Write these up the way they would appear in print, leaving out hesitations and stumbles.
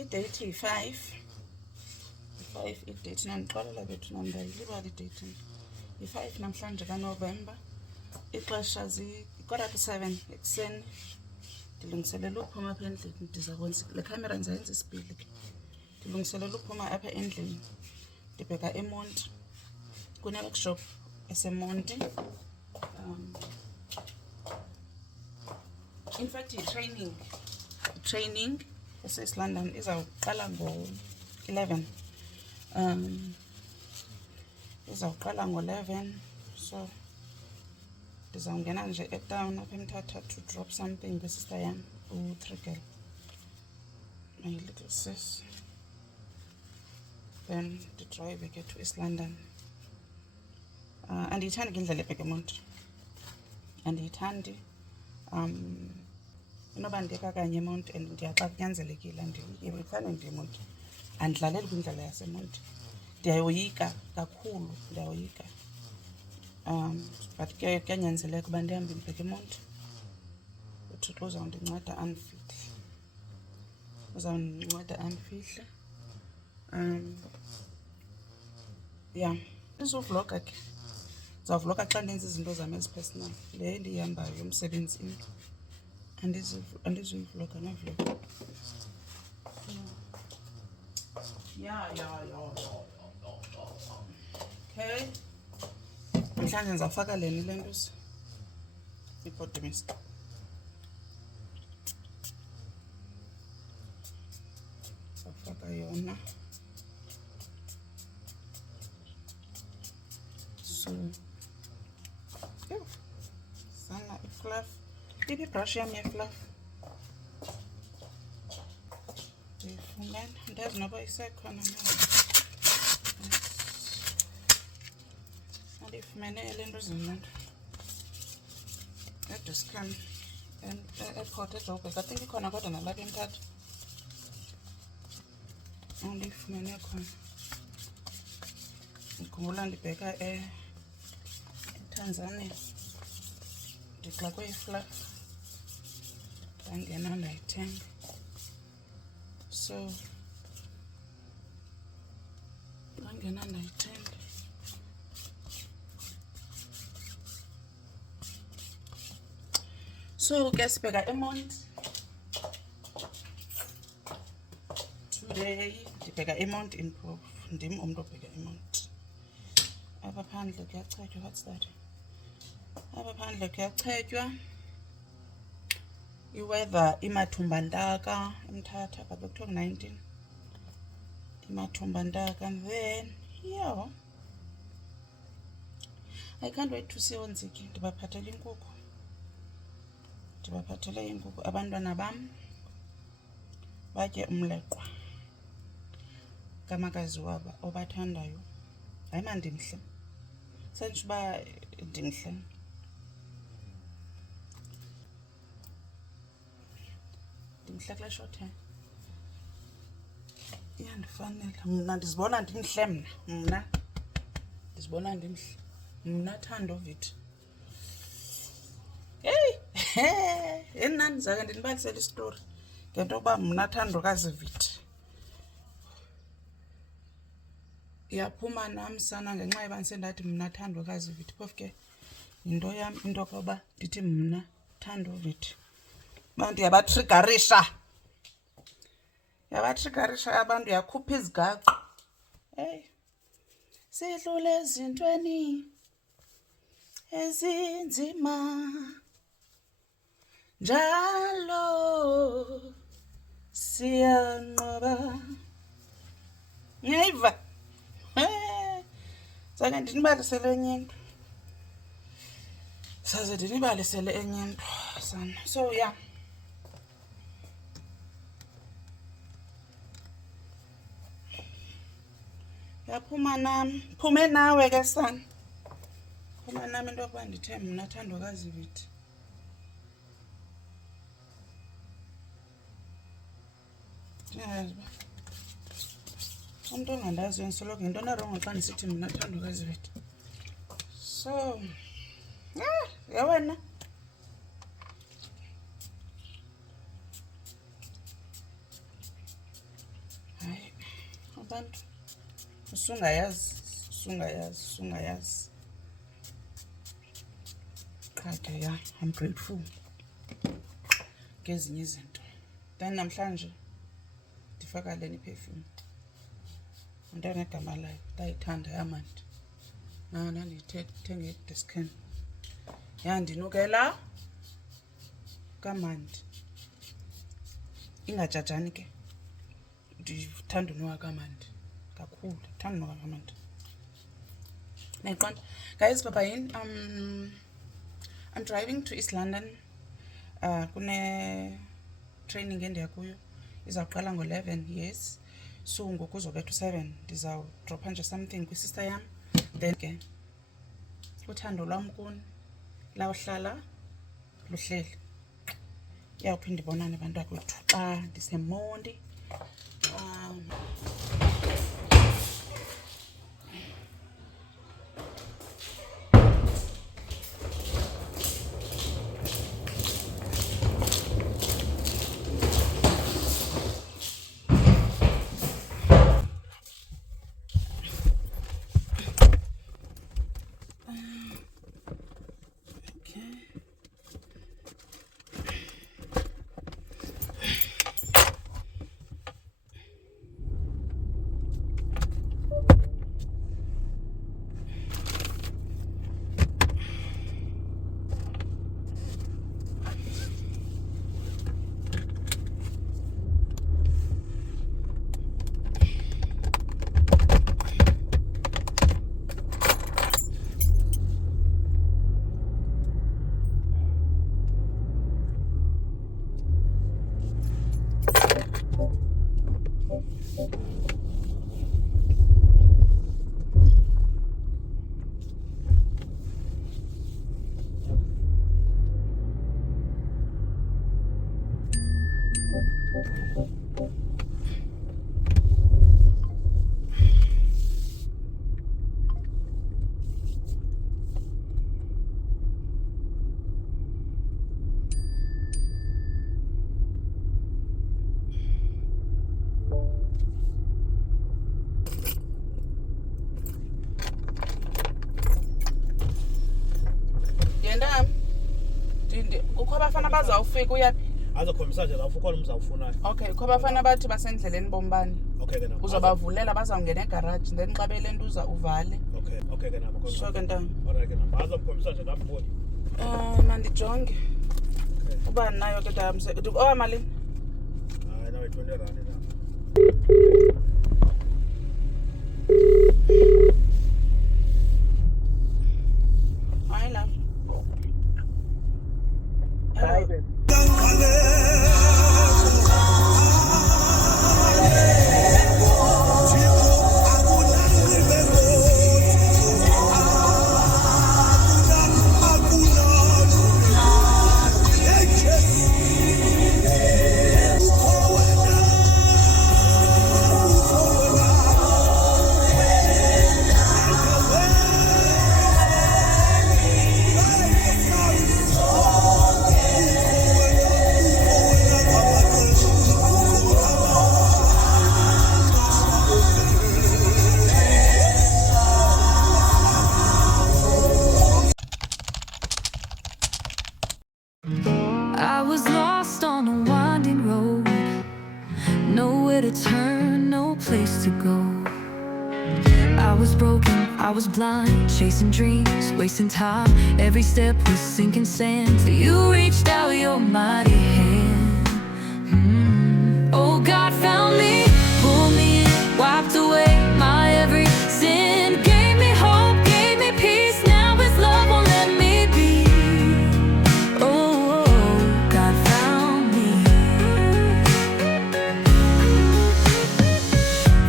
idate yi-5 idate nandixolela bethu nandayilibala idate yi-5 namhlanje kaNovemba. Ixesha zi-7:15 ekuseni. Ndilungiselela uphuma apha endlini. Ndiza kwenza le kamera ndizayenza isipili ke. Ndilungiselela uphuma apha endlini ndibheka eMonti. Kune-workshop eseMonti. In fact i-training eseLondon izawuqala ngo-11. Izawuqala ngo-11, so ndizawungena nje etown apha eMthatha to drop something kwisister yam uTrigel, my little sis, then ndidrive ke to East London. Andiyithandi ke indlela ebheka eMonti, andiyithandi. Inoba ndiyeka kanye eMonti and ndiyaxa kunyanzelekile ndifane ndiyeMonti. Andidlaleli kwindlela yaseMonti, ndiyayoyika kakhulu, ndiyayoyika. But kuyanyanzeleka uba ndihambe ndibheke eMonti. uThixo uzawundinceda andifihle, yeah. Ndizovloga ke, ndizawuvloga xa ndenza izinto zam ezipersonal. Le ndiyihambayo emsebenzini andizuyivloga novloga. Yeah. Okay. Mhlawumbe ndizawufaka leni le nto ibhodimist. Ndizawufaka yona. So, sana ifluff. Iphi ibrush yam yefluff? Ndiyifumene, andazi noba isekhona na. Andiyifumene le nto zinento eDiskam ePort eJoburg. I think ikhona kodwa nalapha eMthatha. Andiyifumene khona. Ndikhumbula ndibheka eTanzania, ndixakwe ifluff, ndangena ndayithenga. So ndangena ndayithenga. So ke sibheka eMonti today. Ndibheka eMonti in Prof. Ndim umntu obheka eMonti. Apha phandle kuyachetywa. What's that? Apha phandle kuyachetywa. I-weather imathumba ntaka eMthatha, but bekuthiwa 19 imathumba ntaka. And then yeah, I can't wait to see uNziki. Ndibaphathele inkukhu. Abantwana bam batye umleqwa kamakazi wabo obathandayo. Hayi ma ndimhle, senditsho uba ndimhle. Ndimhle kule short hair, iyandifanela. Mna ndizibona ndimhle, mna ndizibona ndimhle. Mna Thandovithi. Yeni nani ndizake ndinibalisele isitori ngento yokuba mna Thandokazi Vithi iyaphuma nam sana ngenxa yoba ndisendathi mna Thandokazi Vithi. Phofu ke yinto yam into yokuba ndithi mna Thandovithi. Uba ndiyabatrigarisha abantu, yakhupha izigaqa. Sidlule ezintweni ezinzima njalo siyanqoba. Ngiyayiva. Zange ndinibalisele enye into. Saze ndinibalisele enye into sana. So yeah. Yaphuma nam. Phume nawe ke sana. Phuma nam into yokuba ndithe mna Thandokazi Vithi. Umntu ongandaziyo ndisoloko yinto narongo xa ndisithi mna Thandokazi Vithi. So yawena abantu usungayazi qha ke ya I'm grateful ngezinye izinto. Then namhlanje ndifaka leni perfume ntwana egama layo ndayithanda yamandi ndithenge Discan yandinukela kamandi ingajajani ke ndithanda unuka kamandi kakhulu ndithanda unuka kamandi nayiqonda guys baba yini I'm driving to East London kune training endiya kuyo izawuqala ngo-11 yes so ngoku uzobetha u-7 ndizawudropha nje something kwi-sister yam then ke uthando lwam kuni lawuhlala luhleli iyawuphinda ibonane abantu bakwethu xa ndiseMondi. Kukho abafana bazawufika uyaphi? Azokhombisa nje lapho ukhona umzawufunayo. Okay, kukho abafana bathi basendleleni bombani. Okay ke nabo. Uzobavulela bazawungena egarage then xa bele nto uvale. Okay ke nabo. Sure ke ntana. Alright ke nabo. Azokhombisa nje lapho boni. Mandijonge. Uba nayo ke damse. Malini? Hayi nawe 20 rand na. I love. Hi babe. I was lost on a winding road, nowhere to turn, no place to go. I was broken, I was blind, chasing dreams, wasting time. Every step was sinking sand till you reached out your mighty hand. Oh, God found me, pulled me in, wiped away my every sin, gave me hope, gave me peace. Now His love won't let me be. Oh, God found me.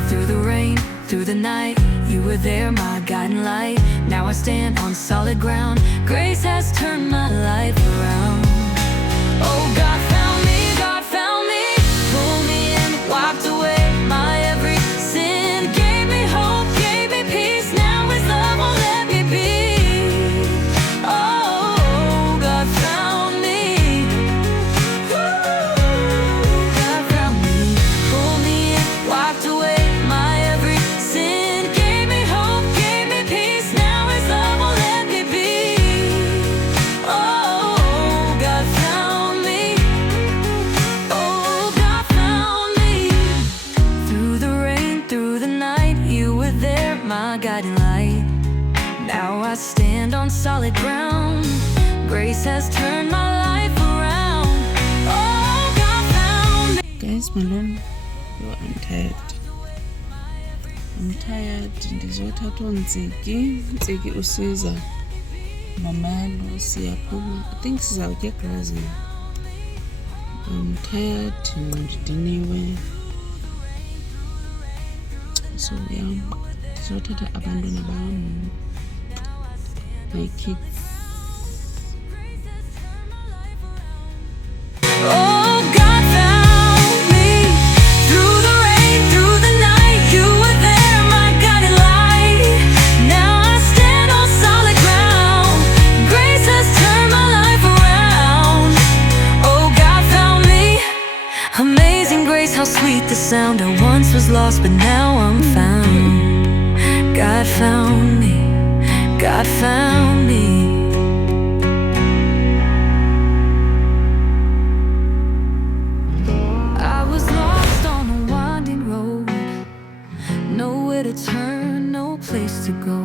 Through the rain, through the night, You were there, my guiding light. Now I stand on solid ground. Grace has turned my life around. Oh, God found me, pulled me in, wiped away my every sin, gave me hope, gave me peace. Now His love won't let me be. Oh, God found me. Ooh, God found me, pulled me in, wiped away my every solid ground. Grace has turned my life around. Oh, God found me. Guys, Malone, I'm tired. I'm tired. Ndizothatha uNtsiki usiza Mamalo siyaphuma. I think sizawutya eGrazi. I'm tired, ndidiniwe. So yeah, ndizothatha abantwana bam, my kids. Oh, God found me. Through the rain, through the night, you were there, my guiding light. Now I stand on solid ground. Grace has turned my life around. Oh, God found me. Amazing grace, how sweet the sound. I once was lost, but now I'm found. God found me. God found me. I was lost on a winding road, nowhere to turn, no place to go.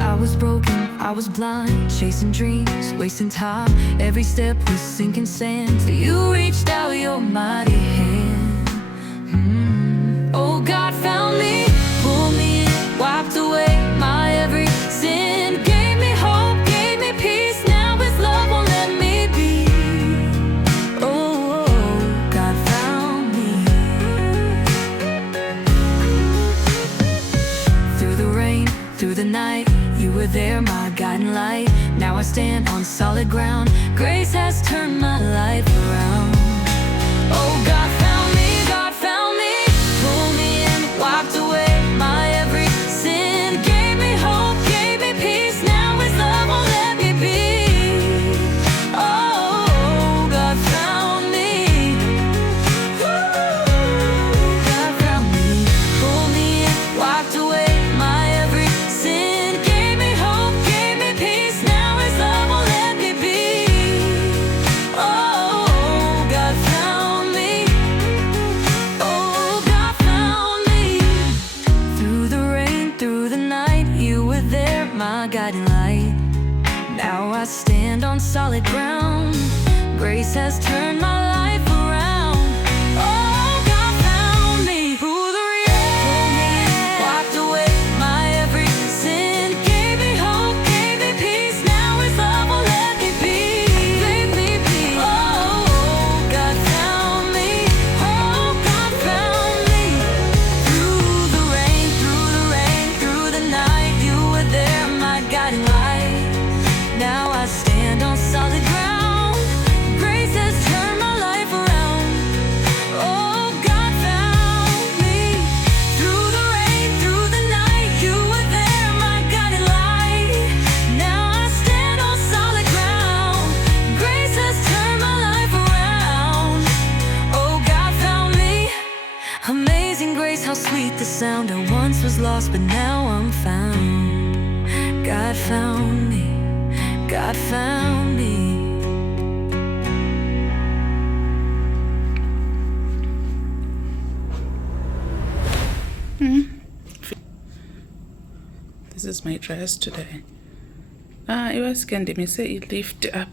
I was broken, I was blind, chasing dreams, wasting time. Every step was sinking sand, till you reached out your mighty hand. Oh, God found me, pulled me in, wiped away my every sin, gave me hope, gave me peace. Now His love won't let me be. Oh, God found me. Through the rain, through the night, you were there, my guiding light. Now I stand on solid ground. Grace has turned my life around. Oh, God found me, God found me, pulled me in, wiped away my every sin, gave me hope, gave me peace. Now His love won't let me be. Oh, God found me. God found me, pulled me in, wiped away my every sin, gave me hope, gave me peace. Now His love won't let me be. Oh, God found me. Oh, God found me. Through the rain, through the night, you were there, my guiding light. Now I stand on solid ground. Grace has turned my life around. Oh, God found me. Through the rain, wiped away my every sin, gave me hope, gave me peace. Now His love won't let me be. Let me be. Oh, God found me. Oh, God found me. Through the rain, through the night, you were there, my guiding light. Now I stand on solid ground. Grace has turned my life around. Oh, God found me. Through the rain, through the night, you were there, my guiding light. Now I stand on solid ground. Grace has turned my life around. Oh, God found me. Amazing grace, how sweet the sound. I once was lost, but now I'm found. God found me. God found me. This is my dress today. It was candy. Me say it lift up.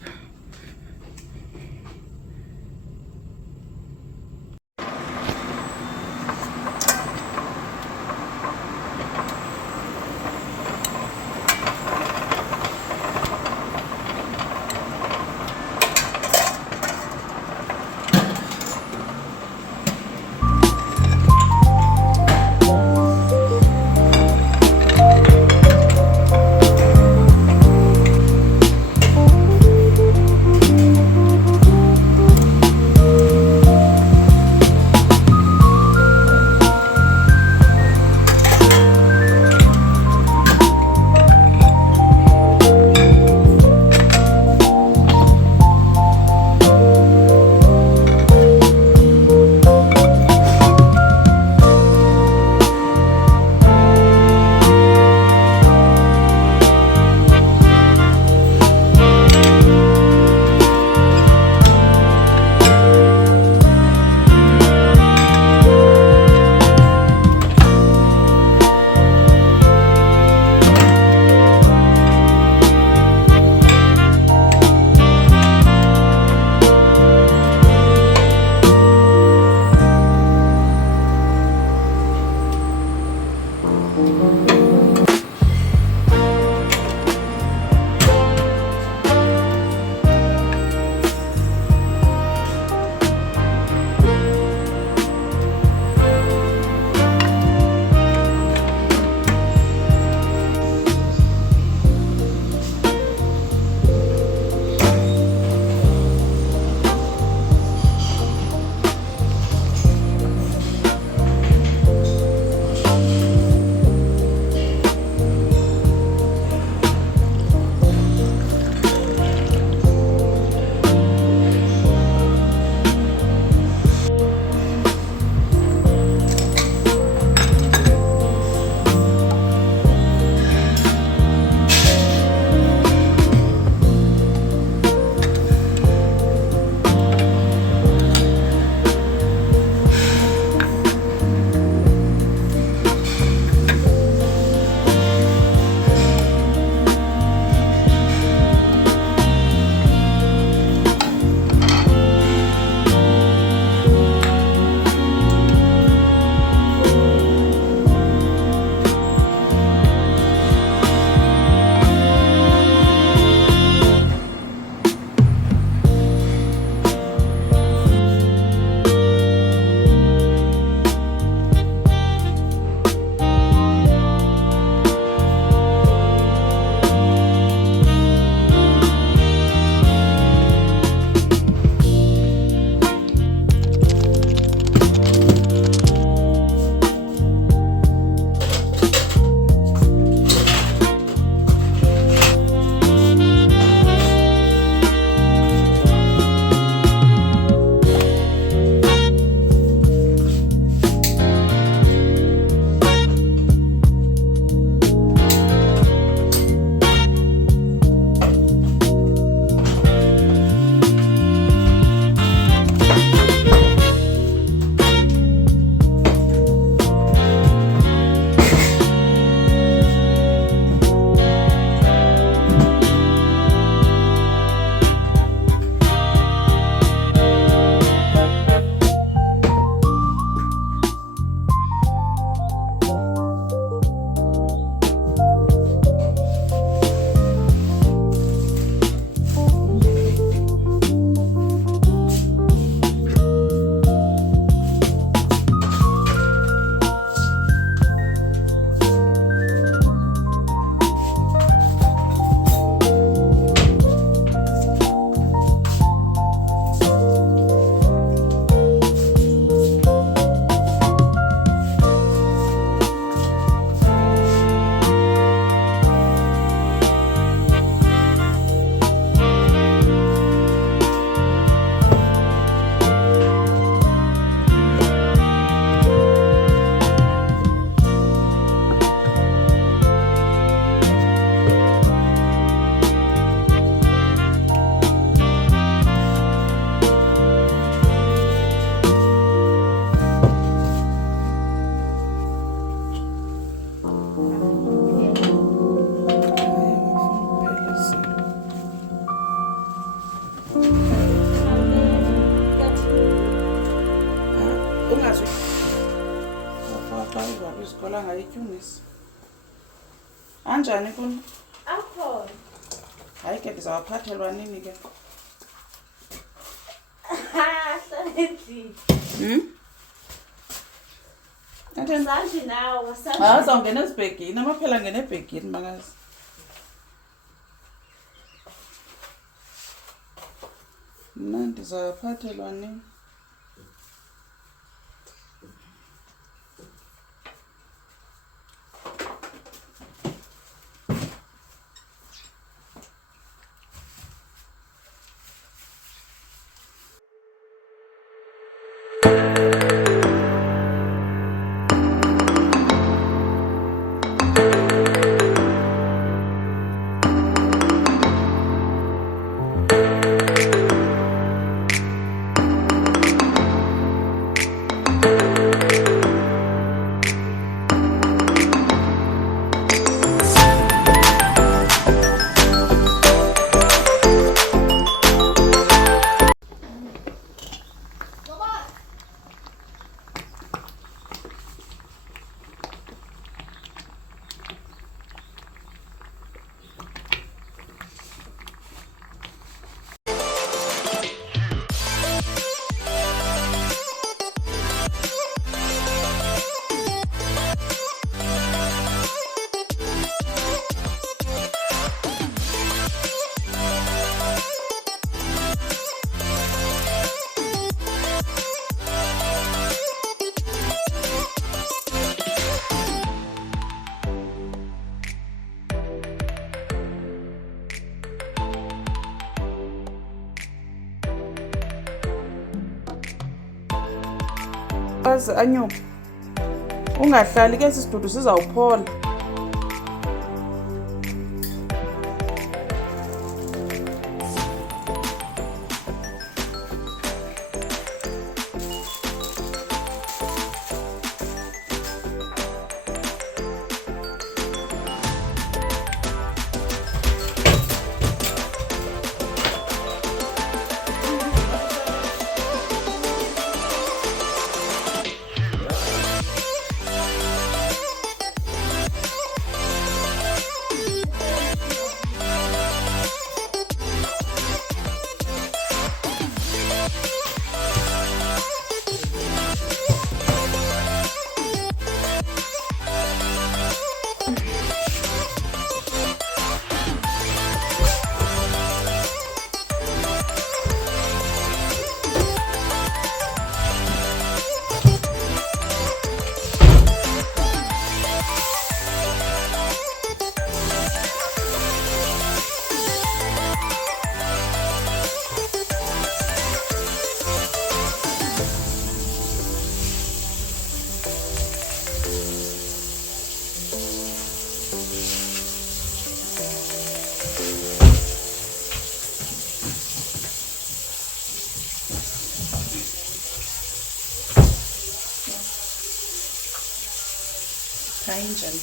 Ungazi xa ivalo izikolo angayityumisa. Anjani kuni? Akhona. Hayi ke ndizawaphathelwa nini ke? Sathi nawo Azawungena ezibhegini, amaphela angena ebhegini makazi. Mna ndizawaphathelwa nini? Anyuka ungahlali ke sisidudu sizawuphola. Kanjani?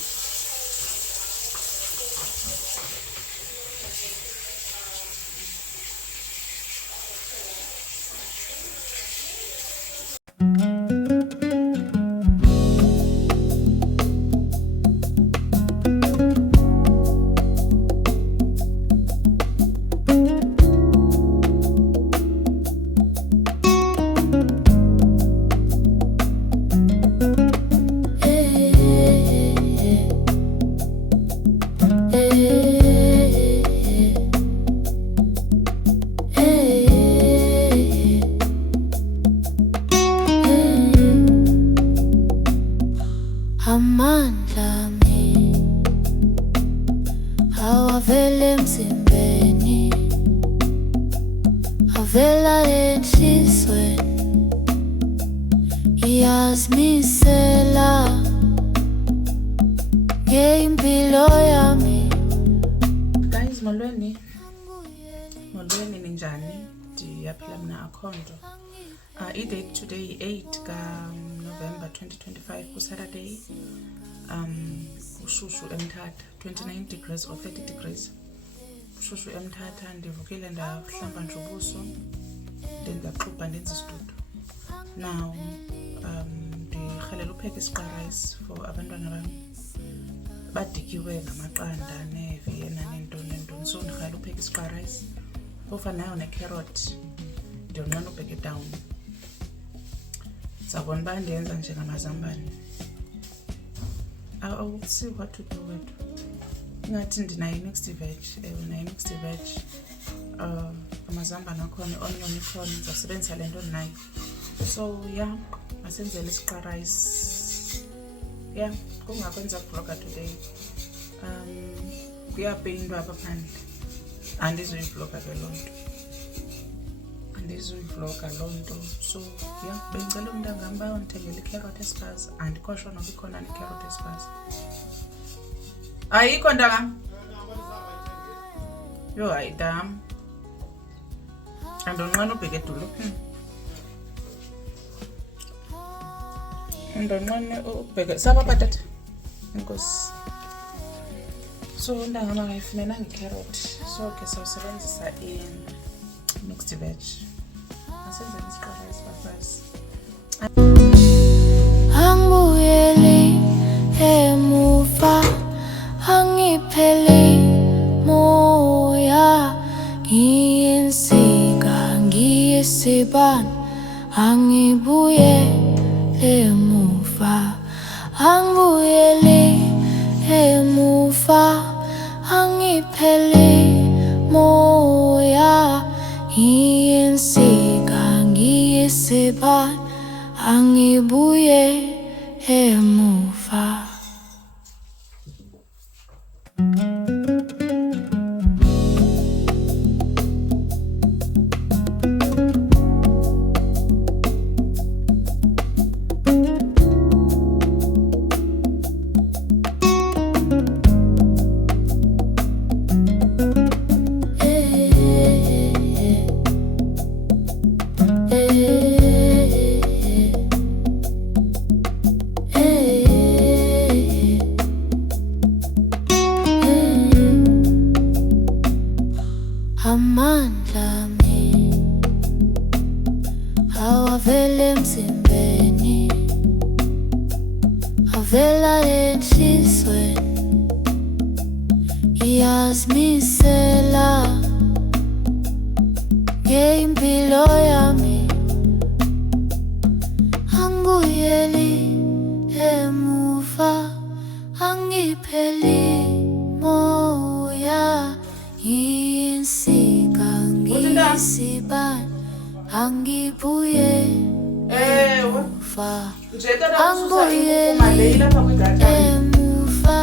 Vela enhlizweni iyazimisela ngempilo yami. Guys, molweni ninjani? Ndiyaphila mna Akhondo. I-date today 8 November 2025 ku-Saturday. Ushushu eMthatha 29 degrees or 30 degrees. Ushushu eMthatha, ndivukile ndahlamba nje ubuso, then ndaxubha ndenza isidudu. Now ndirhalela upheka isiqarayisi for abantwana bam badikiwe ngamaqanda neeviyena neentoni, so ndirhalela upheka isiqarayisi phofa nayo necarrot ndiyonqena ubheka down. Zabona uba ndiyenza njengamazambane. I will see what to do with. Ingathi ndinayo i-mixed veg, nayo i-mixed veg. Amazambane akhona, onion ikhona, ndizawusebenzisa le nto ndinayo. So yeah, masenzele isiqarayisi. Yeah, kungakwenza vlogger today. Kuyapeyintwa apha phandle. Andizuyivlogga ke loo nto. Andizuyivlogga loo nto. So yeah, bendicela umntangam uba undithengele icarrot espazi. Andikhoshwa noba ikhona necarrot espazi. Ayikho ntangam? Yho, hayi tam. Andonqena ubheka edolophini. Andonqena ubheka. Sapha tata. Enkosi. So ntangam akayifumenanga icarrot. So ke sawusebenzisa i-mixed veg. Asenzele isiqarayisi bafazi. Angibuyele emuva, angiphele moya, ngiyinsika ngiyisibani, angibuyele emuva, angibuyele emuva, angiphele moya, ngiyinsika ngiyisibani, angibuye emuva. Amandla ami awavele emzimbeni, avela enhlizweni, iyazimisela ngempilo yami, angibuyeli emuva, angipheli moya, ngiyinsika ngiyisibani, angibuye emuva, angibuyeli emuva,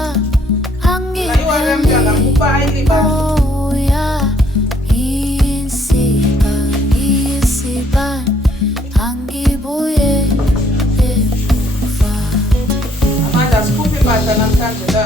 angipheli moya, ngiyinsika ngiyisibani, angibuye emuva. Amanda, sikhuphe impahla namhlanje la.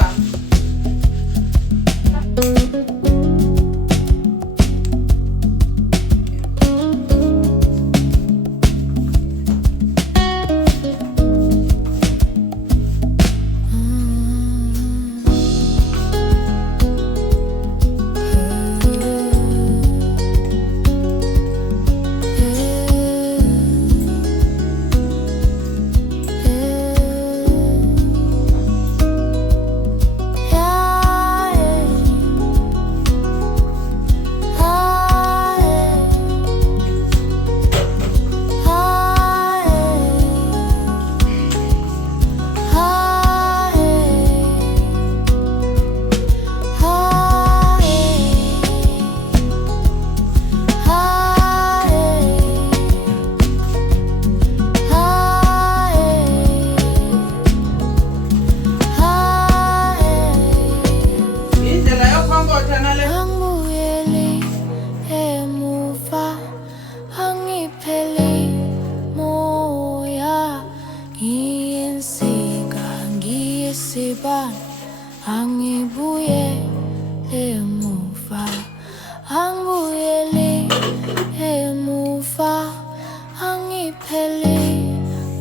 isibani angibuye emuva, angibuyele emuva, angiphele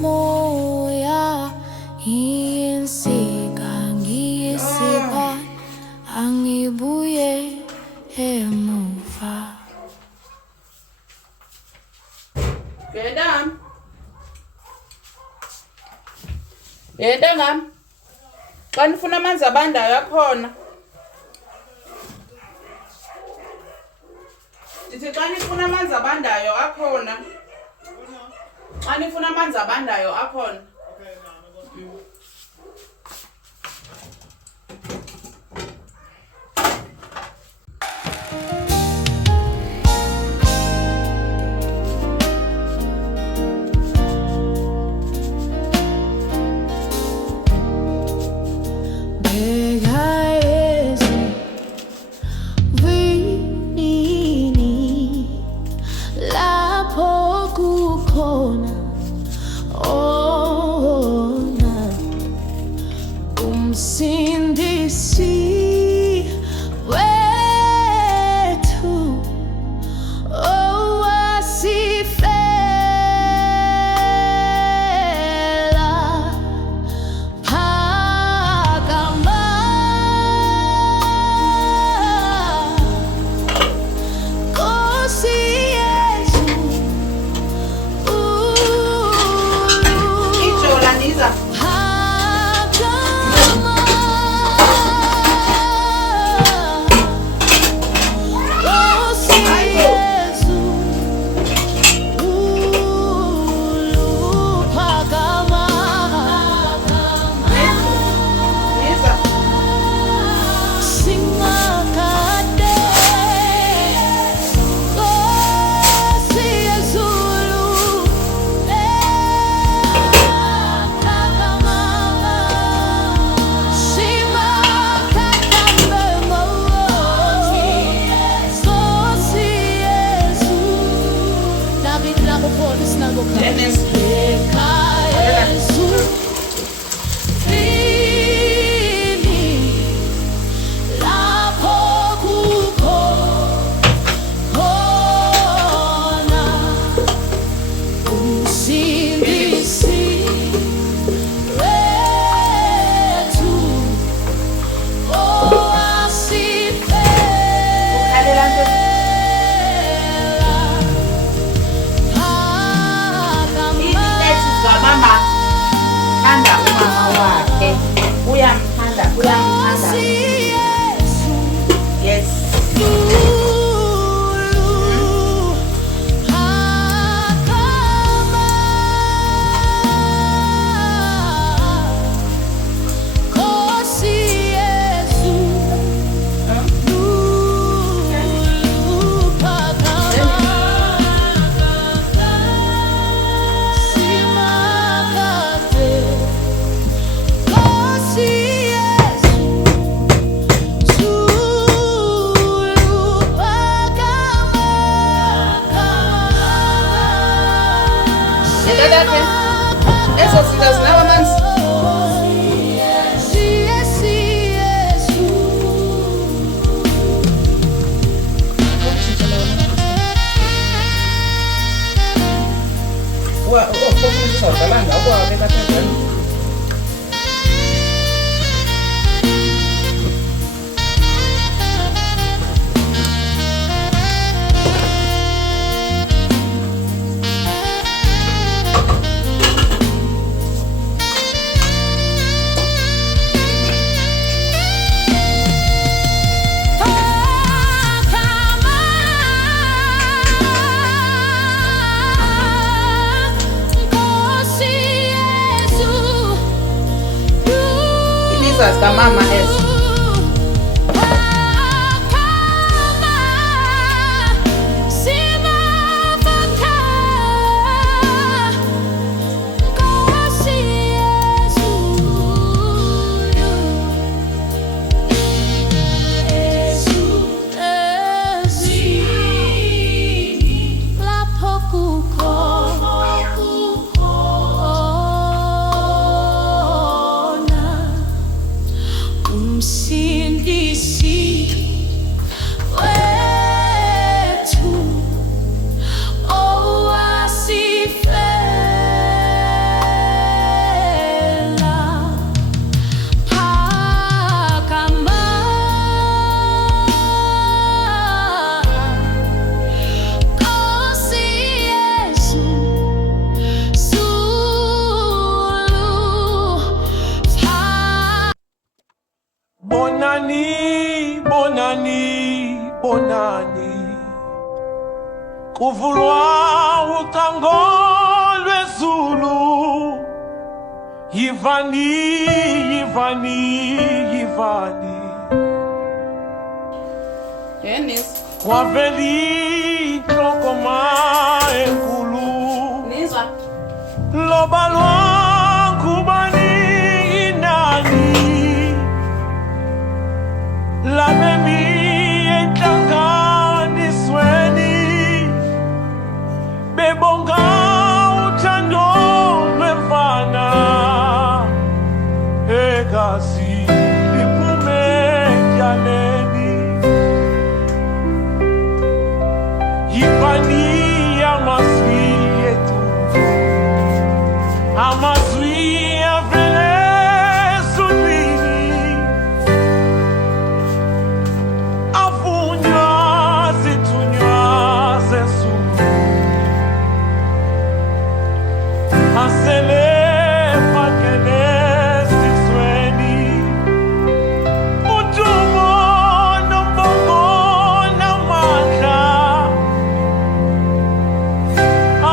moya, ngiyinsika ngiyisibani, angibuye emuva. Get down. Ntangam. Xa nifuna amanzi abandayo akhona. Ndithi xa nifuna amanzi abandayo akhona. Xa nifuna amanzi abandayo akhona. Mama es. Bonani, bonani, bonani. Kuvulwa utango lwezulu. Yivani, yivani, yivani. Yenis. Kwaveli tlokoma enkulu. Nizwa. Loba lwangu bani inani. Labemi entlanganisweni. Bebonga uthando lwemfana. Egazi liphume etyaleni. Yivani amazwi ethu. Amazwi avele ezulwini. Avunywa zithunywa zezulu. Asele phakele esizweni. Udumo nombongo namandla.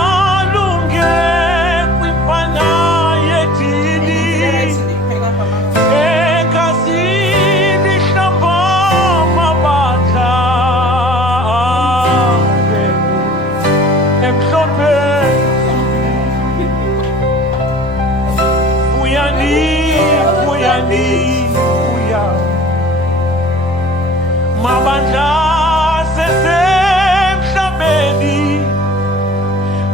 Alunge kwimfana yedini. Egazini hlamba amabandla. Emhlophe Fuyani, fuyani, fuya. Mabandla sesemhlabeni.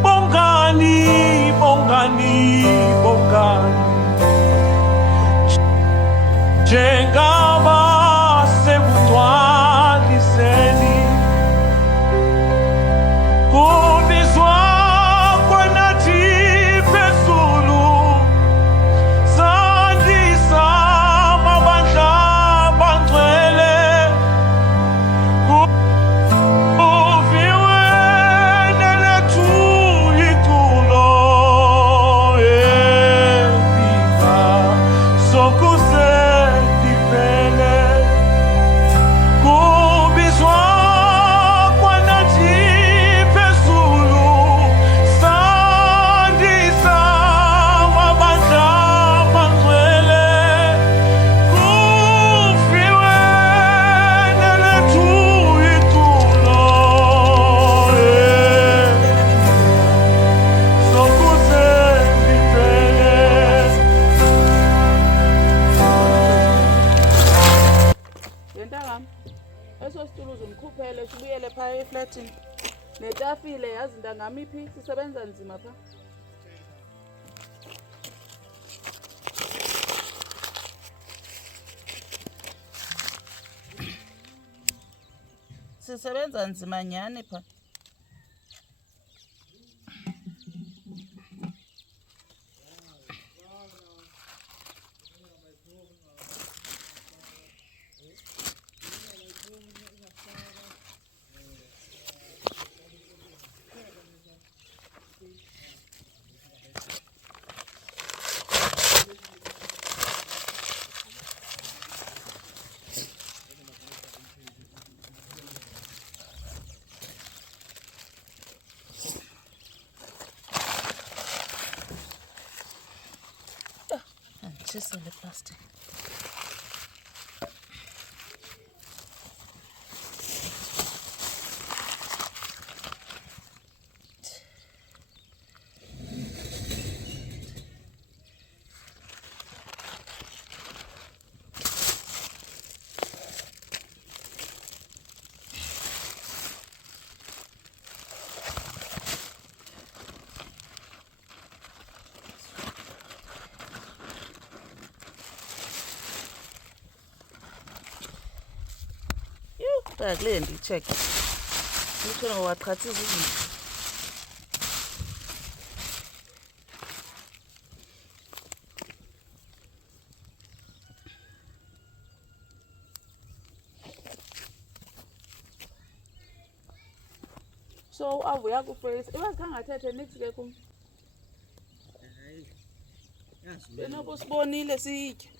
Bongani, bongani, bongani. Njengaba sebugcwaliseni. Kubizwa kwanathi phezulu. Sandisa amabandla abangcwele. Kuviwe nelethu iculo elika sokuze liphele. Kubizwa kwanathi phezulu. Sandisa amabandla abangcwele. Kuviwe nelethu iculo sokuze liphele. Yentangam. Eso situlo uzumkhuphele sibuyele phaya eflatini. Netafile yazi ntangam iphi sisebenza nzima pha. Sisebenza nzima nyani pha. Chisel the plastic. Kule ndicheck. Ngithe ngowaqhathisa izinto. So avuya ku face. Iwazikhangathethe nix ke kum. Benokusibonile siyitya.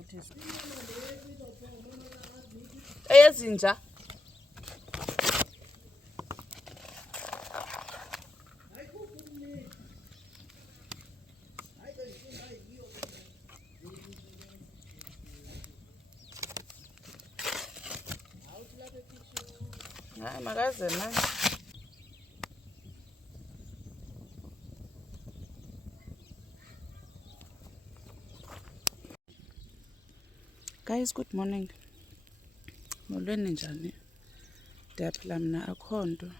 uvuthisa eyezinja hayi makaze na guys, good morning. Molweni njani? Ndiyaphila mna, akho nto.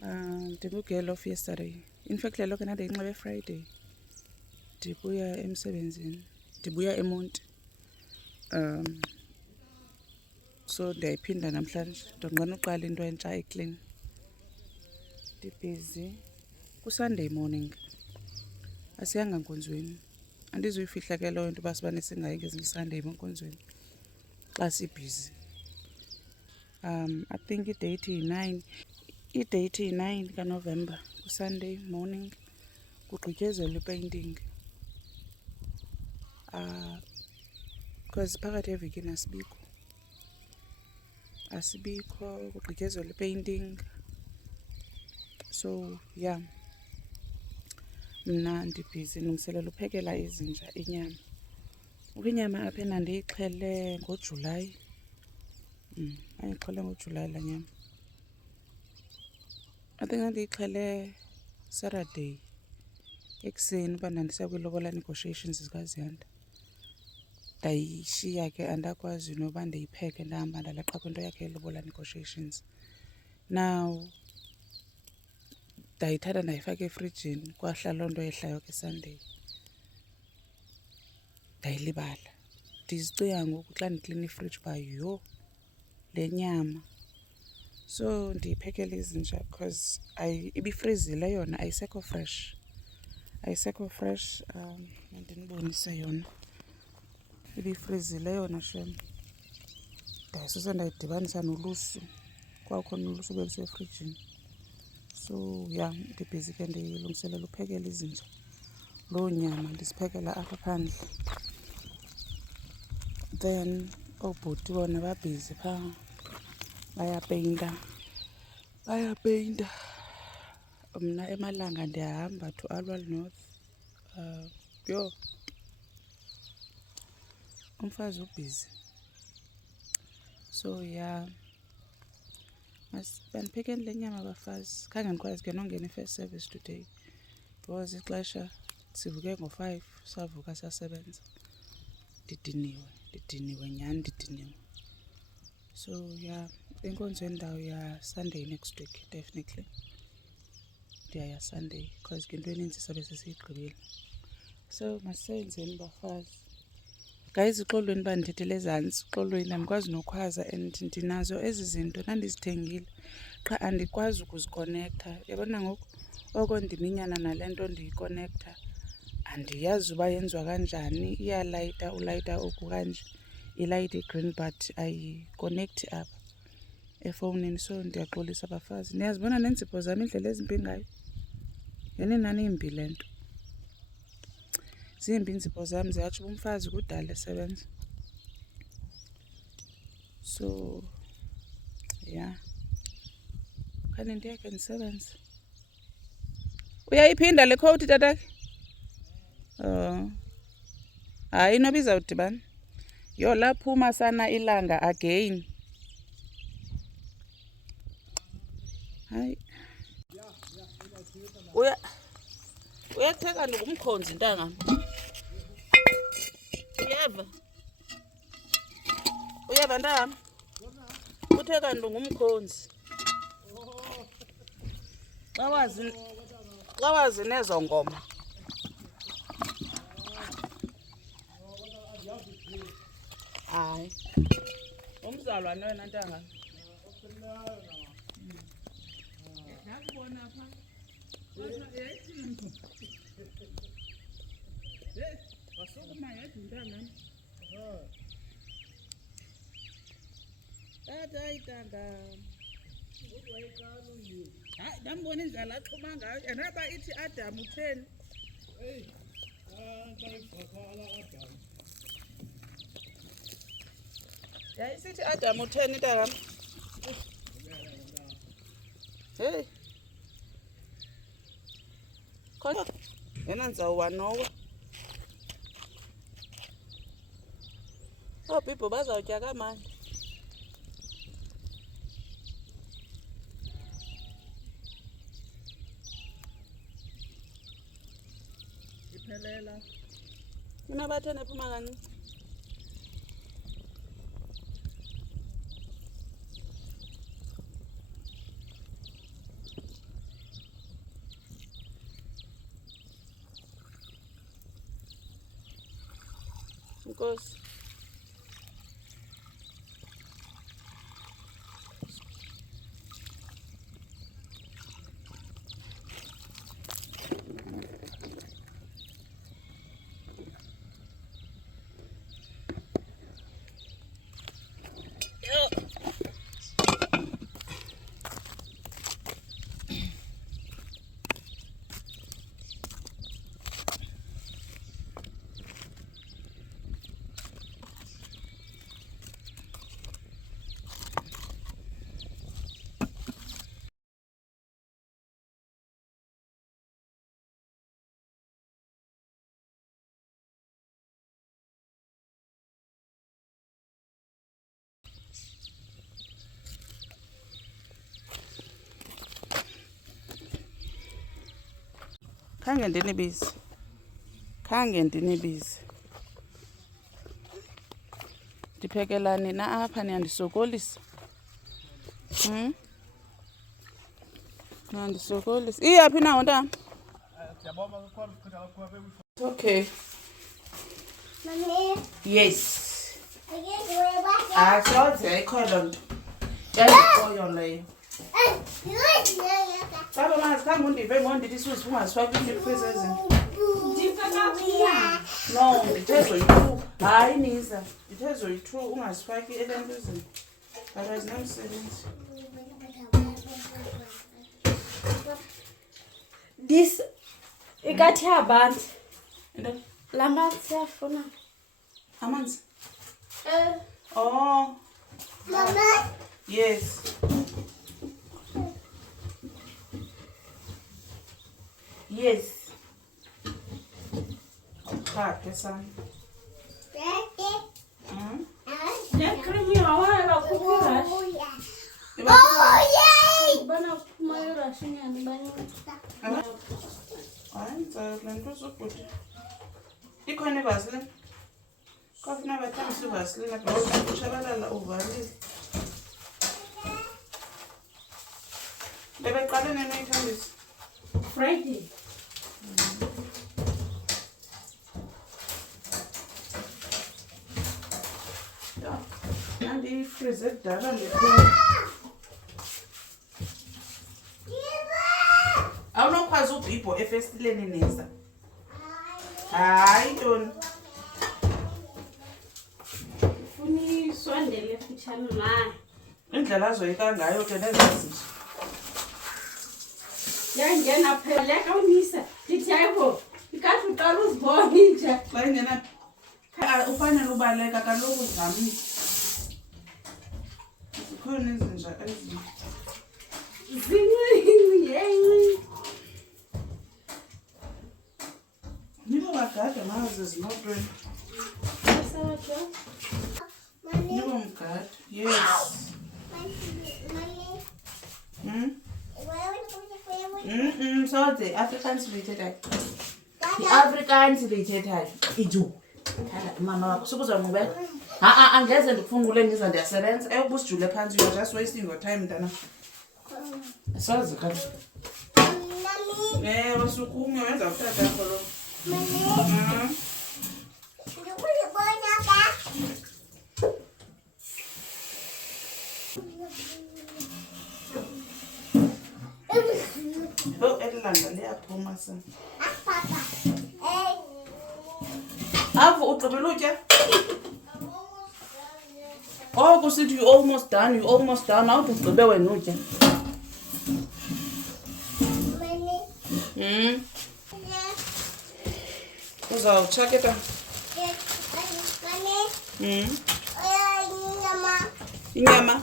Ndingu-girl of yesterday. In fact, lelo ke ndandiyinxibe Friday. Ndibuya emsebenzini. Ndibuya eMonti. So ndiyayiphinda namhlanje. Ndonqena uqala into entsha eclean. Ndibhizi. Ku-Sunday morning. Asiyanga nkonzweni. Andizuyifihla ke loo nto uba sibane singayi ngezinye Sunday enkonzweni xa sibhizi. I think idate iyi-9 kaNovember ku-Sunday morning kugqityezelwa ipainting. Because phakathi evekini asibikho kugqityezelwa ipainting. So yeah, mna ndibhizi ndilungiselela uphekela izinja inyama. Inyama apha ndandiyixhele ngoJulayi. Ndayixhele ngoJulayi laa nyama. I think ndandiyixhele Saturday ekuseni uba ndandisiya kwiilobola negotiations zikaZiyanda. Ndayishiya ke andakwazi noba ndiyipheke, ndahamba ndaleqa kwinto yakhe yelobola negotiations. Now ndayithatha ndayifaka efrijini, kwahlala loo nto yehlayo ke Sunday. Ndayilibala. Ndizicinga ngoku xa ndiklina ifriji uba yho, le nyama. So ndiyiphekela izinja because ibifrizile yona, ayisekho fresh. Mandinibonise yona. Ibifrizile yona shem. Ndayisusa ndayidibanisa nolusu. Kwakhona ulusu belusefrijini. So yeah, ndibhizi ke ndilungiselela uphekela izinja. Loo nyama ndisiphekela apha phandle. Then oobhuti bona babhizi phaa. Bayapeyinta. Mna emalanga ndiyahamba to Alwal North. Yho, umfazi ubhizi. So yeah, bandiphekeni le nyama bafazi. Khange ndikwazi ke nongena i-first service today because ixesha sivuke ngo-5 savuka sasebenza. Ndidiniwe nyhani ndidiniwe. So yeah, enkonzweni ndawuya Sunday next week definitely. Ndiyaya Sunday because ke into eninzi sabe sesiyigqibile. So masenzeni bafazi. Guys, uxolweni uba ndithethele ezantsi. Uxolweni andikwazi nokhwaza and ndinazo ezi zinto ndandizithengile. Qha andikwazi ukuzikonektha. Yabona ngoku oko ndiminyana nale nto ndiyikonektha. Andiyazi uba yenziwa kanjani. Iyalayita, ulayita oku kanje. Ilayita i-green but ayikonekthi apha efowunini. So ndiyaxolisa bafazi. Niyazibona neenzipho zam indlela ezimbi ngayo. Yeni nani imbi le nto. Zimbi iinzipho zam, ziyatsho uba umfazi kudala esebenza. So yeah, khani ndiyeke ndisebenze. Uyayiphinda le khowuthi tatakhe? Hayi noba izawudibana. Yho, laphuma sana ilanga again. Hayi. Uyatheka ndingumkhonzi ntanga. Uyeva ntanga? Utheka ndingumkhonzi. Xa wazi nezo ngoma. Hayi. Umzalwane wena ntanga. Nakubona pha. Wasukuma yedwa ntanga. Tata itanga. Hayi, ndambona indlela axhuma ngayo. Yena ithi Adam utheni? Yayisithi Adam utheni intakam. Hey. Kodwa yena ndizawuwa nowe. Oobhibho bazawutya kamandi. Iphelela. Unabathane ephuma kancinci. Inkosi. Khange ndinibize. Khange ndinibize. Ndiphekela nina apha niyandisokolisa. Niyandisokolisa. Iyaphi na ntana? Siyabonga kakhulu ukuchitha kakhulu beku. Okay. Mommy, Yes. I get your back. Asoze ayikho loo nto. Yayikoyo leyo. You Baba mazi khange undive ngondithi isuzi ungasifaki ifriza ezinto. No, ndithe zoyi-2. Hayi niza. Ndithe zoyi-2 ungasifaki elentuzini. Otherwise nomsebenzi. This ikathi abantu Into lama siyafuna. amanzi. Oh, Mama, yes. Yes. Awukhaphe sana. cream yawala kupira. Bana kumayo rashini anibani. Hayi ndizawula nto zobhuti. Ikhona ivaseline? Kwafuna bathambisa ivaseline apha ushabalala uvalile. Bebeqale nini uyithambisa? Friday. Ndiyifrize kudala ndiphuma. Awunokwazi ubhibho efestileni neza. Hayi ntoni. Funi swandele fitshane naye. Indlela azoyika ngayo ke nezazinto. Yangena pheleka unisa. Ndithi hayibo, ikathi uqala uzibone nje. Xa ingena ufanele ubaleka kaloku zami. Zikhona izinja ezinye. Zincinci yencinci. Nibo bagade mazi ezimotweni. Sawajo. Nibo mgade. Yes. Soze Afrikaans uyithethayo. I-Afrikaans uyithethayo. Idu. Mama wakho sukuzawungqubeka. Angeze ndikufungule ndiza ndiyasebenza. Eyobusijule phantsi, you're just wasting your time mntana. Asazi kanje. Ewe sukume wenza utata yakho lo. Yho, elilanga liyaphuma sana. Avo ugqibile utya? Oh, kusithi you almost done, you almost done. Awuthi ugqibe wena utya. Uzawutshaketa. Inyama.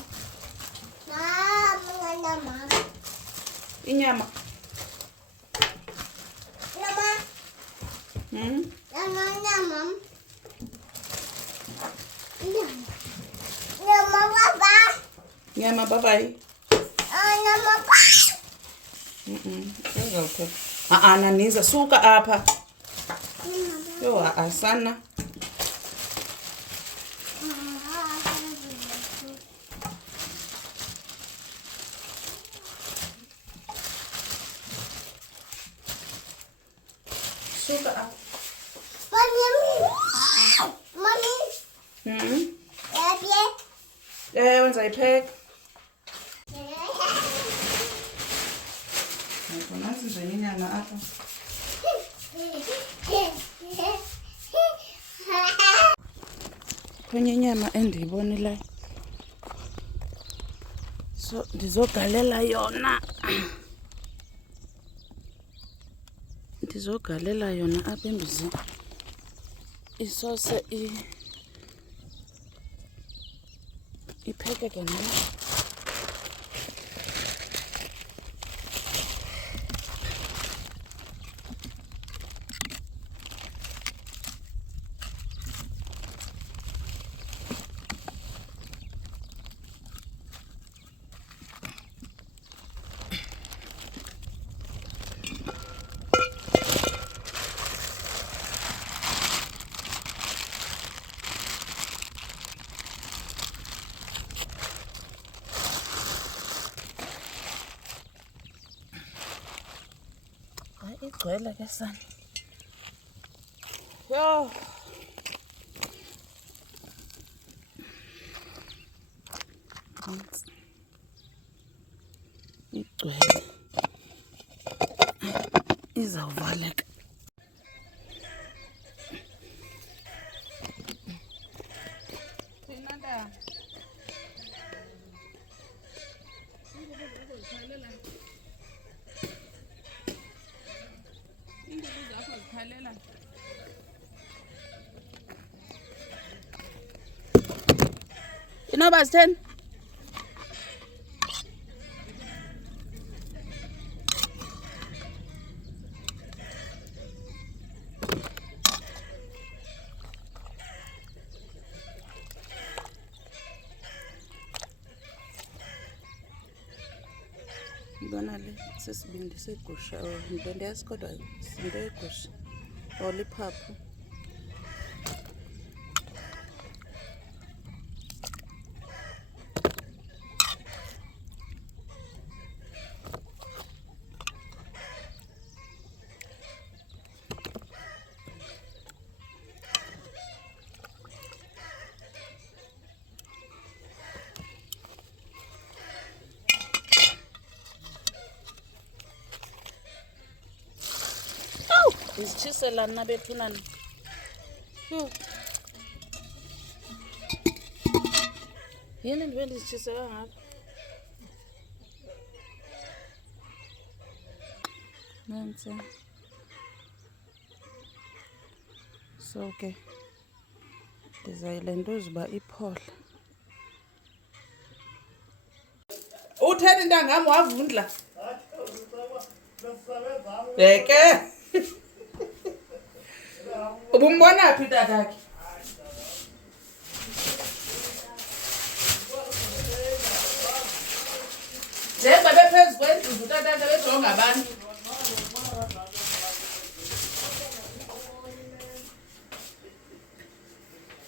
Inyama. Nyama bye. Ananiza suka apha. Yo asana. Suka apha. Wenza ipheka. Nasi nje inyama apha. Kwenye inyama endiyibonileyo. So ndizogalela yona. Ndizogalela yona apha embizeni. Isose iphekeke nayo. Igcwele ke sana. Yo. Igcwele. Izawuvaleka. Inoba 10. Ngibona le sesibindi segusha into ndiyazikodwa into yegusha oliphaphu. Izitshisela na bethunana. Yini ndibe ndizitshisela ngapha. Nansi. So ke ndizayilento uba iphole. Utheni ntangam wavundla. Yeke. Ubumbona phi tatakhe? Njengoba bephezu kwendlu utatakhe bejonga abantu.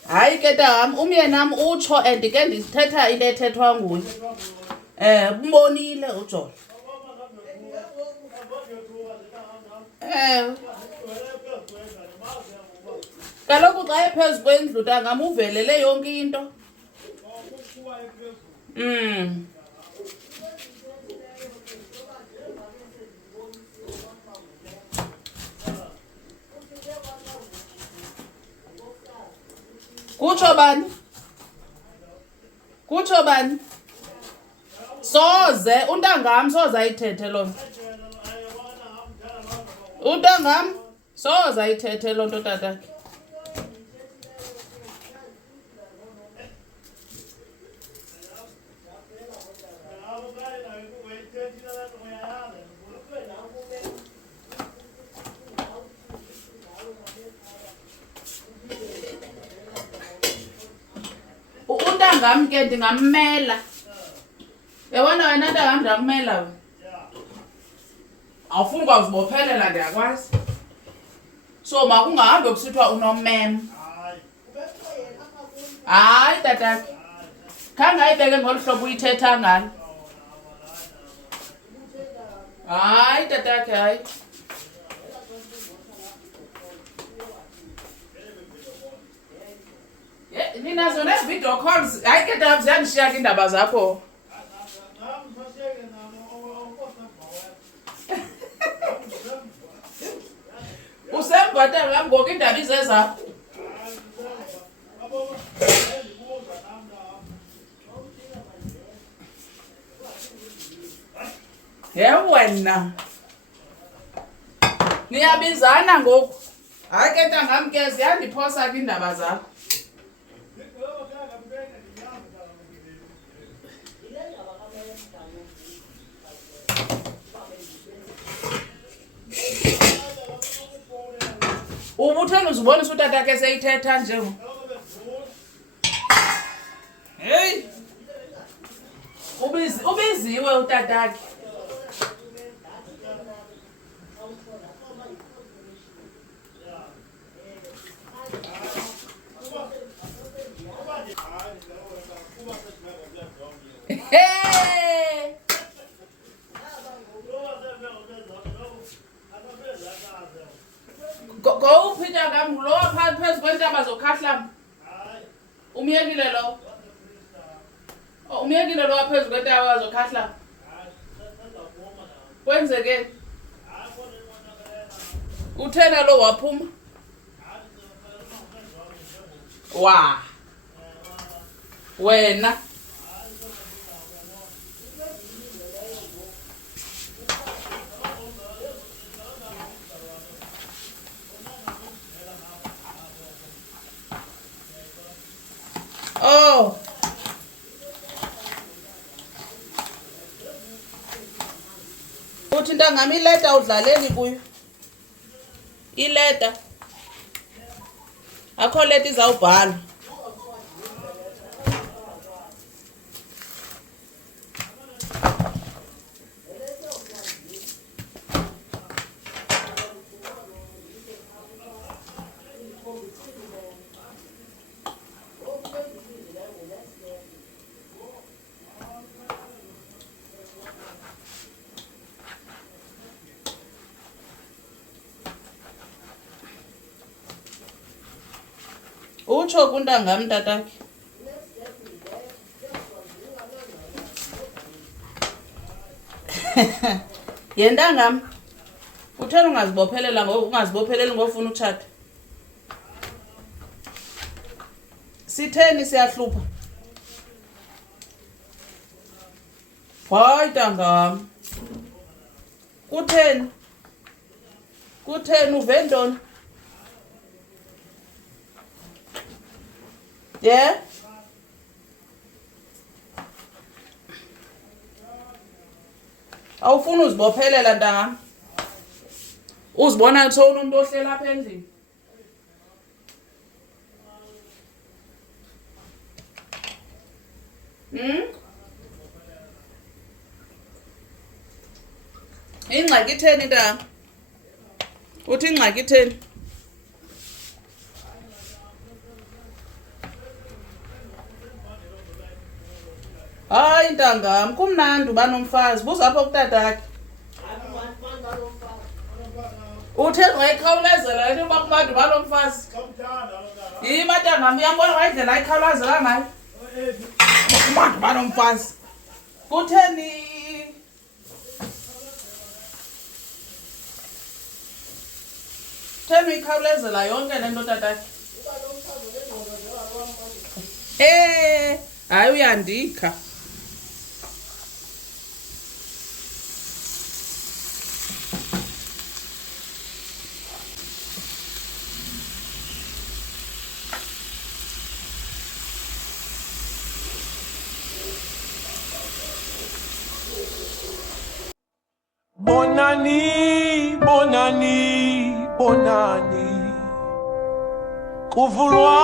Hayi ke tawam umyenam utsho and ke ndithetha into ethethwa nguye. Umbonile uJola. Kaloku xa ephezu kwendlu ntangam uvelele yonke into. Kutsho bani? Kutsho bani? Soze untangam soze ayithethe loo nto. Untangam soze ayithethe loo nto tatakhe. ngam ke ndingammela. Yabona wena ntangam ndakumela wena. Awufuni ukuzibophelela ndiyakwazi. So makungahambe kusithiwa unomem. Hayi tatakhe. Khange ayibeke ngolu hlobo uyithetha ngalo. Hayi tatakhe hayi. Nina zona video calls hayi ke ndaba ziyandishiya ke indaba zakho. Usembhatha ngam ngoku indaba izezakho. Wena. Niyabizana ngoku. Hayi ke ntangam ke ziyandiphosa ke indaba zakho. Ubutheni uzibonisa utatakhe seyithetha nje. Hey. Ubiziwe utatakhe. Hey. Go uphinda ngam lo phezu kwentaba zokhahla. Umyekile lo. Umyekile lo phezu kwentaba zokhahla. Kwenzeke. Uthena lo waphuma. Wa. Wena. Oh. Uthi ntangam ileta udlaleli kuyo. Ileta. Akho leta izawubhalwa. Utsho kuntangam tatakhe. Yentangam. Uthena ungazibophelela ungazibopheleli ngofuna utshata. Sitheni siyahlupha. Hayi ntangam. Kutheni? Kutheni uve ntoni? Yeah? Awufuna uzibophelela ntangam. Uzibona sowunomuntu ohlela apha endlini. Ingxaki itheni ntangam? Uthi ingxaki itheni? Hayi ntangam, kumnandi uba nomfazi. Buza apha kutatakhe. Uthe wayikhawulezela into yoba kumnandi uba nomfazi. Yima ntangam, uyambona wayindlela ayikhawulezela ngayo. Kumnandi uba nomfazi. Kutheni? Kutheni uyikhawulezela yonke le nto tatakhe? Hayi uyandikha. Bonani, bonani, bonani. Kuvulwa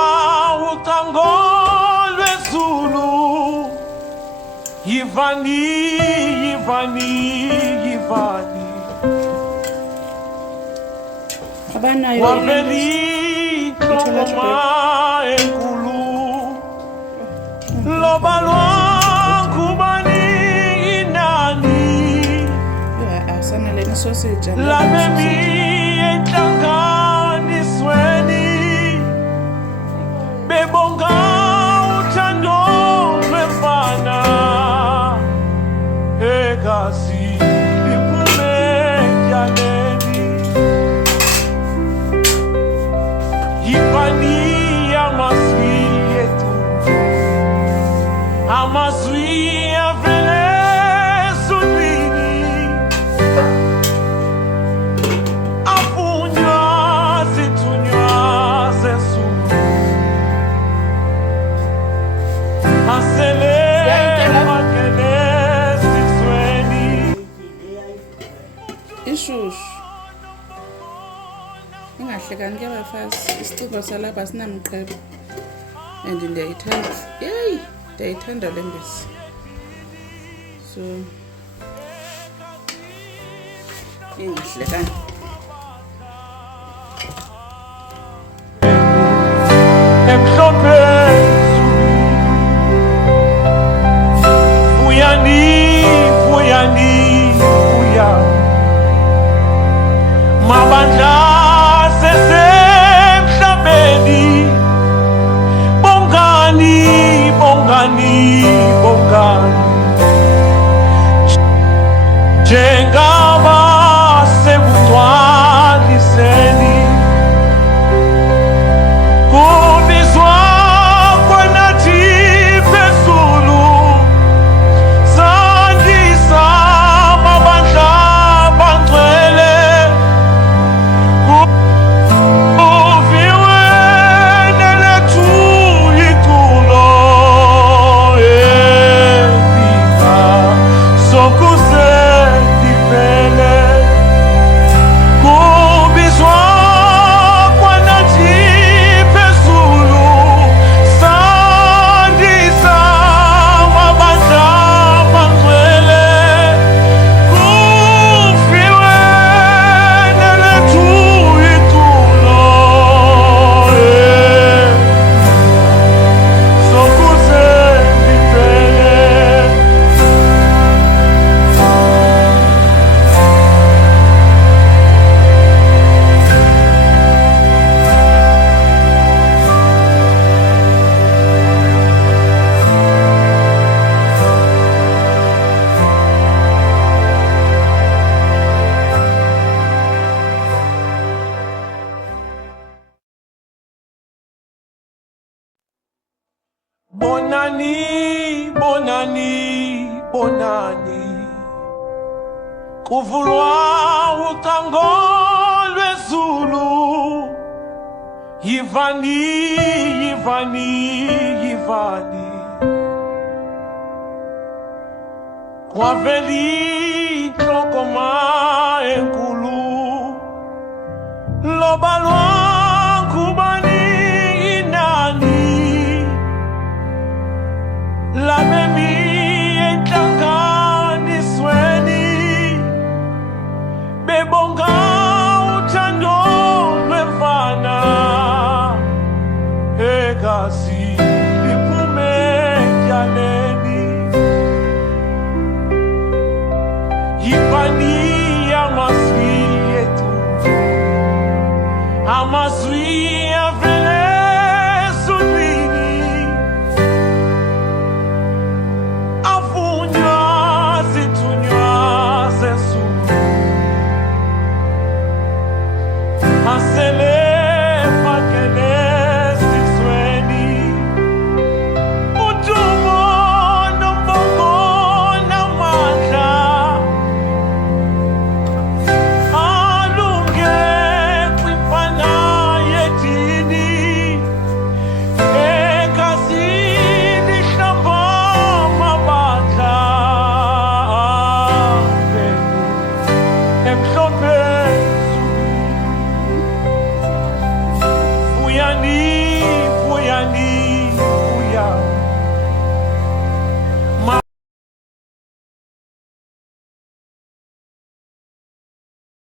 ucango lwesi lwezulu yivani yivani yivani abanayo waveli hlokoma enkulu loba lwankubani inani awusanaleni sausage labemi entlanganisweni bebonga uthando lwemfana egazi liphume etyaneni yivani amazwi ethu amazwi avele ezulwini avunywa zithunywa zezulu asele akele esizweni ishushu ingahlekani ke bafazi isiciko salapha sinamqebo and ndiyayithanda yeyi ndiyayithanda le mbizi so ingahlekani emhlophe vuyani vuyani vuya mabandla sesemhlabeni bongani bongani bongani njengaba sebugcwaliseni kubizwa kwanathi phezulu sandisa mabandla bangcwele kuviwe nelethu iculo elika sokuze liphele kubizwa kwanathi phezulu sandisa mabandla bangcwele kuviwe nelethu iculo sokuze liphele bonani bonani bonani kuvulwa ucango lwezulu yivani yivani yivani kwaveli hlokoma enkulu loba lwankubani inani labemi entlanganisweni bebonga uthando lwemfana egazi